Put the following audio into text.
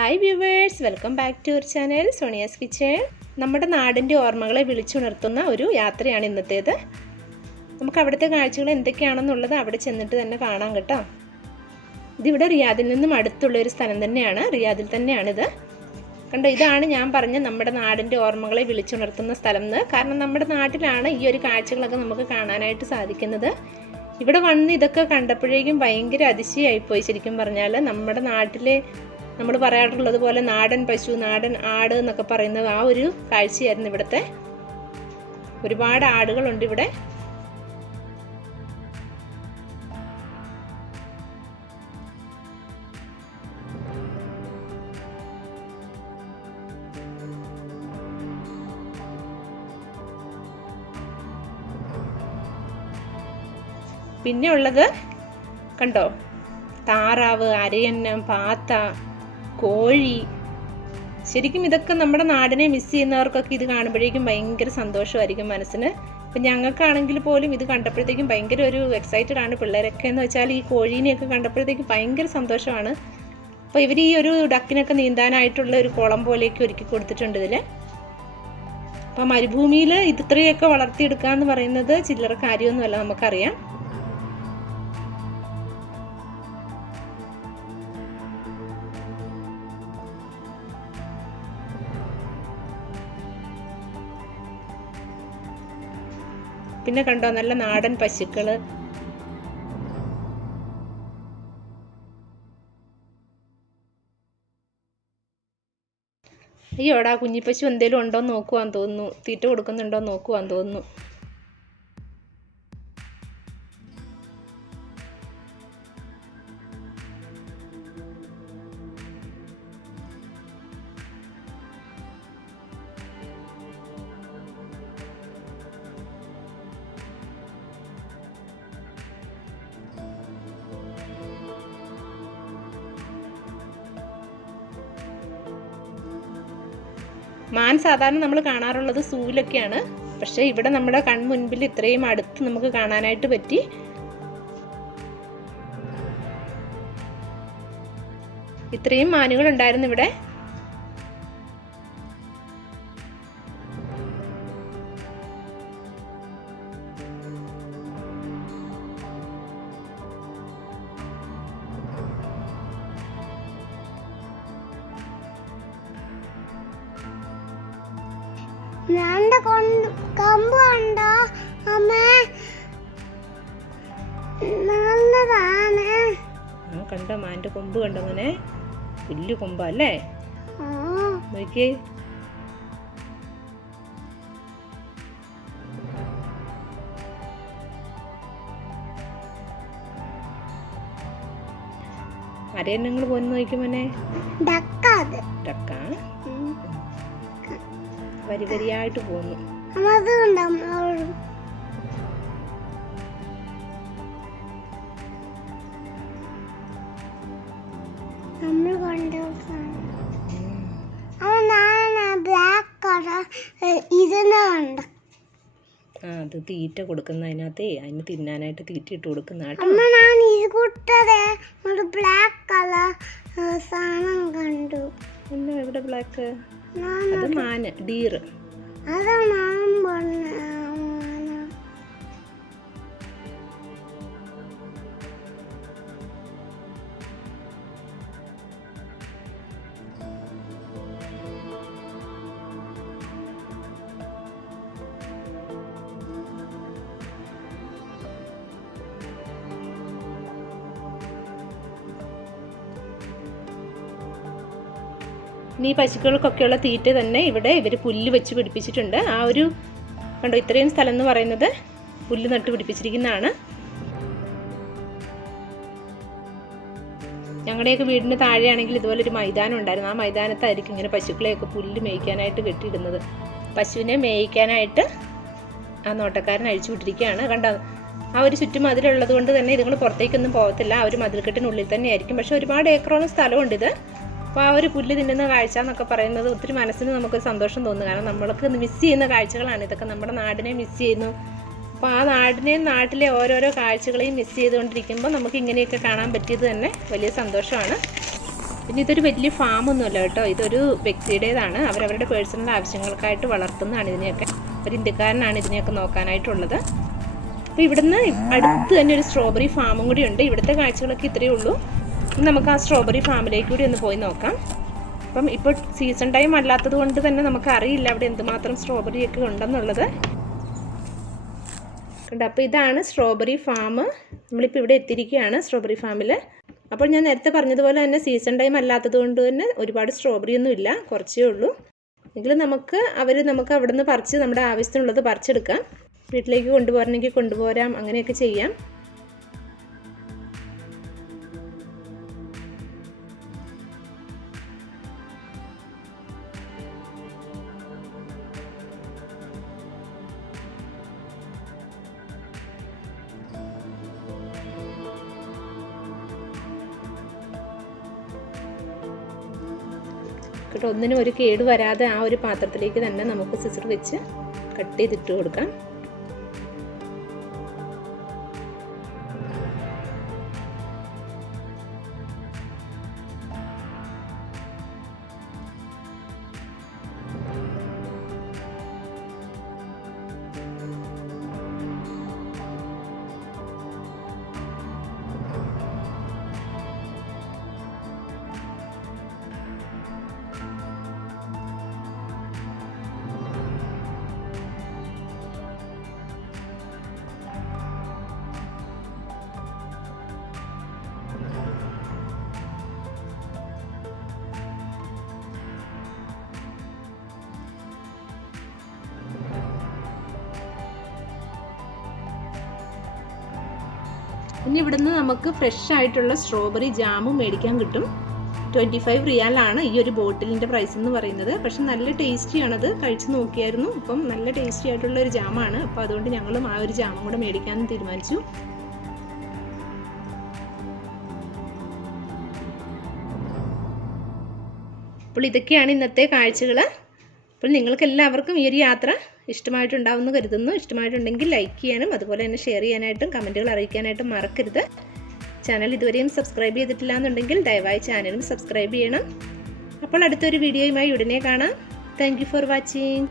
Hi viewers, welcome back to our channel Sonia's kitchen. നമ്മുടെ നാടിൻ്റെ ഓർമ്മകളെ വിളിച്ചുണർത്തുന്ന ഒരു യാത്രയാണ് ഇന്നത്തേത്. നമുക്ക് അവിടുത്തെ കാഴ്ചകൾ എന്തൊക്കെയാണെന്നുള്ളത് അവിടെ ചെന്നിട്ട് തന്നെ കാണാം കേട്ടോ. ഇതിവിടെ റിയാദിൽ നിന്നും അടുത്തുള്ള ഒരു സ്ഥലം തന്നെയാണ്, റിയാദിൽ തന്നെയാണിത്. കണ്ടോ, ഇതാണ് ഞാൻ പറഞ്ഞ നമ്മുടെ നാടിൻ്റെ ഓർമ്മകളെ വിളിച്ചുണർത്തുന്ന സ്ഥലം എന്ന്. കാരണം നമ്മുടെ നാട്ടിലാണ് ഈ ഒരു കാഴ്ചകളൊക്കെ നമുക്ക് കാണാനായിട്ട് സാധിക്കുന്നത്. ഇവിടെ വന്ന് ഇതൊക്കെ കണ്ടപ്പോഴേക്കും ഭയങ്കര അതിശയമായിപ്പോയി. ശരിക്കും പറഞ്ഞാൽ നമ്മുടെ നാട്ടിലെ നമ്മൾ പറയാറുള്ളത് പോലെ നാടൻ പശു, നാടൻ ആട് എന്നൊക്കെ പറയുന്ന ആ ഒരു കാഴ്ചയായിരുന്നു ഇവിടുത്തെ. ഒരുപാട് ആടുകളുണ്ട് ഇവിടെ. പിന്നെ ഉള്ളത് കണ്ടോ, താറാവ്, അരയന്നം, പാത്ത, കോഴി. ശരിക്കും ഇതൊക്കെ നമ്മുടെ നാടിനെ മിസ് ചെയ്യുന്നവർക്കൊക്കെ ഇത് കാണുമ്പോഴേക്കും ഭയങ്കര സന്തോഷമായിരിക്കും മനസ്സിന്. ഇപ്പം ഞങ്ങൾക്കാണെങ്കിൽ പോലും ഇത് കണ്ടപ്പോഴത്തേക്കും ഭയങ്കര ഒരു എക്സൈറ്റഡ് ആണ് പിള്ളേരൊക്കെ. എന്ന് വെച്ചാൽ ഈ കോഴീനെയൊക്കെ കണ്ടപ്പോഴത്തേക്കും ഭയങ്കര സന്തോഷമാണ്. അപ്പോൾ ഇവർ ഈ ഒരു ഡക്കിനൊക്കെ നീന്താനായിട്ടുള്ള ഒരു കുളം പോലെയൊക്കെ ഒരുക്കി കൊടുത്തിട്ടുണ്ട് ഇതിൽ. അപ്പോൾ മരുഭൂമിയിൽ ഇത്രയൊക്കെ വളർത്തിയെടുക്കുക എന്ന് പറയുന്നത് ചില്ലറ കാര്യമൊന്നുമല്ല, നമുക്കറിയാം. പിന്നെ കണ്ടോ, നല്ല നാടൻ പശുക്കൾ. അയ്യോടാ, കുഞ്ഞിപ്പശു എന്തേലും ഉണ്ടോയെന്ന് നോക്കുവാന്ന് തോന്നുന്നു. തീറ്റ കൊടുക്കുന്നുണ്ടോയെന്ന് നോക്കുവാന്ന് തോന്നുന്നു. മാൻ സാധാരണ നമ്മൾ കാണാറുള്ളത് സൂവിലൊക്കെയാണ്. പക്ഷേ ഇവിടെ നമ്മുടെ കൺമുൻപിൽ ഇത്രയും അടുത്ത് നമുക്ക് കാണാനായിട്ട് പറ്റി. ഇത്രയും മാനുകൾ ഉണ്ടായിരുന്നു ഇവിടെ. കണ്ടോ, മാന്റെ കൊമ്പ് കണ്ടോ, അങ്ങനെ വലിയ കൊമ്പല്ലേ. നോക്കിയേ, അരയന്നങ്ങൾ പോന്ന് നോക്കുമോനെ. ഡക്കാ വരി വരിയായിട്ട് പോന്നു. അത് തീറ്റ കൊടുക്കുന്ന, അതിനകത്തേ അതിന് തിന്നാനായിട്ട് തീറ്റ ഇട്ട് കൊടുക്കുന്ന കേട്ടോ. എവിടെ ബ്ലാക്ക്? അത് മാന്, ഡീറ്. ഈ പശുക്കൾക്കൊക്കെയുള്ള തീറ്റ തന്നെ ഇവിടെ ഇവർ പുല്ല് വെച്ച് പിടിപ്പിച്ചിട്ടുണ്ട്. ആ ഒരു കണ്ടോ, ഇത്രയും സ്ഥലം എന്ന് പറയുന്നത് പുല്ല് നട്ട് പിടിപ്പിച്ചിരിക്കുന്നതാണ്. ഞങ്ങളുടെയൊക്കെ വീടിന് താഴെയാണെങ്കിൽ ഇതുപോലെ ഒരു മൈതാനം ഉണ്ടായിരുന്നു. ആ മൈതാനത്തായിരിക്കും ഇങ്ങനെ പശുക്കളെയൊക്കെ പുല്ല് മേയ്ക്കാനായിട്ട് കെട്ടിയിടുന്നത്. പശുവിനെ മേയ്ക്കാനായിട്ട് ആ നോട്ടക്കാരൻ അഴിച്ചു വിട്ടിരിക്കുകയാണ്. കണ്ടോ, ആ ഒരു ചുറ്റുമതിലുള്ളത് കൊണ്ട് തന്നെ ഇതുങ്ങൾ പുറത്തേക്കൊന്നും പോകത്തില്ല. ആ ഒരു മതിൽക്കെട്ടിനുള്ളിൽ തന്നെ ആയിരിക്കും. പക്ഷെ ഒരുപാട് ഏക്കറോളം സ്ഥലമുണ്ട് ഇത്. അപ്പോൾ ആ ഒരു പുല്ല് തിന്നുന്ന കാഴ്ച എന്നൊക്കെ പറയുന്നത് ഒത്തിരി മനസ്സിന് നമുക്ക് സന്തോഷം തോന്നുന്നു. കാരണം നമ്മൾക്ക് മിസ് ചെയ്യുന്ന കാഴ്ചകളാണ് ഇതൊക്കെ. നമ്മുടെ നാടിനെ മിസ് ചെയ്യുന്നു. അപ്പോൾ ആ നാടിനെയും നാട്ടിലെ ഓരോരോ കാഴ്ചകളെയും മിസ് ചെയ്തുകൊണ്ടിരിക്കുമ്പോൾ നമുക്ക് ഇങ്ങനെയൊക്കെ കാണാൻ പറ്റിയത് തന്നെ വലിയ സന്തോഷമാണ്. പിന്നെ ഇതൊരു വലിയ ഫാമൊന്നുമല്ല കേട്ടോ, ഇതൊരു വ്യക്തിയുടേതാണ്. അവരവരുടെ പേഴ്സണൽ ആവശ്യങ്ങൾക്കായിട്ട് വളർത്തുന്നതാണ് ഇതിനെയൊക്കെ. ഒരു ഇന്ത്യക്കാരനാണ് ഇതിനെയൊക്കെ നോക്കാനായിട്ടുള്ളത്. അപ്പോൾ ഇവിടുന്ന് അടുത്ത് തന്നെ ഒരു സ്ട്രോബെറി ഫാമും കൂടി ഉണ്ട്. ഇവിടുത്തെ കാഴ്ചകളൊക്കെ ഇത്രയേ ഉള്ളൂ. നമുക്ക് ആ സ്ട്രോബെറി ഫാമിലേക്ക് കൂടി ഒന്ന് പോയി നോക്കാം. അപ്പം ഇപ്പോൾ സീസൺ ടൈം അല്ലാത്തത് കൊണ്ട് തന്നെ നമുക്ക് അറിയില്ല അവിടെ എന്തുമാത്രം സ്ട്രോബെറി ഒക്കെ ഉണ്ടെന്നുള്ളത്. ഉണ്ട്. അപ്പോൾ ഇതാണ് സ്ട്രോബെറി ഫാം. നമ്മളിപ്പോൾ ഇവിടെ എത്തിയിരിക്കുകയാണ് സ്ട്രോബെറി ഫാമിൽ. അപ്പോൾ ഞാൻ നേരത്തെ പറഞ്ഞതുപോലെ തന്നെ സീസൺ ടൈം അല്ലാത്തത് കൊണ്ട് തന്നെ ഒരുപാട് സ്ട്രോബെറി ഒന്നും ഇല്ല, കുറച്ചേ ഉള്ളൂ. എങ്കിലും നമുക്ക് അവിടെ നിന്ന് പറിച്ച് നമ്മുടെ ആവശ്യത്തിനുള്ളത് പറിച്ചെടുക്കാം. വീട്ടിലേക്ക് കൊണ്ടുപോകണമെങ്കിൽ കൊണ്ടുപോരാം, അങ്ങനെയൊക്കെ ചെയ്യാം. കേട്ടോ, ഒന്നിനും ഒരു കേട് വരാതെ ആ ഒരു പാത്രത്തിലേക്ക് തന്നെ നമുക്ക് സിസർ വെച്ച് കട്ട് ചെയ്തിട്ട് കൊടുക്കാം. ഇനി ഇവിടുന്ന് നമുക്ക് ഫ്രഷ് ആയിട്ടുള്ള സ്ട്രോബെറി ജാമും മേടിക്കാൻ കിട്ടും. 25 റിയാലാണ് ഈ ഒരു ബോട്ടിലിൻ്റെ പ്രൈസ് എന്ന് പറയുന്നത്. പക്ഷെ നല്ല ടേസ്റ്റിയാണത്, കഴിച്ച് നോക്കിയായിരുന്നു. അപ്പം നല്ല ടേസ്റ്റി ആയിട്ടുള്ള ഒരു ജാമാണ്. അപ്പോൾ അതുകൊണ്ട് ഞങ്ങളും ആ ഒരു ജാമും കൂടെ മേടിക്കാമെന്ന് തീരുമാനിച്ചു. അപ്പോൾ ഇതൊക്കെയാണ് ഇന്നത്തെ കാഴ്ചകൾ. അപ്പോൾ നിങ്ങൾക്ക് എല്ലാവർക്കും ഈ ഒരു യാത്ര ഇഷ്ടമായിട്ടുണ്ടാവുമെന്ന് കരുതുന്നു. ഇഷ്ടമായിട്ടുണ്ടെങ്കിൽ ലൈക്ക് ചെയ്യാനും അതുപോലെ തന്നെ ഷെയർ ചെയ്യാനായിട്ടും കമൻറ്റുകൾ അറിയിക്കാനായിട്ടും മറക്കരുത്. ചാനൽ ഇതുവരെയും സബ്സ്ക്രൈബ് ചെയ്തിട്ടില്ല എന്നുണ്ടെങ്കിൽ ദയവായി ചാനലും സബ്സ്ക്രൈബ് ചെയ്യണം. അപ്പോൾ അടുത്തൊരു വീഡിയോയുമായി ഉടനെ കാണാം. Thank you for watching.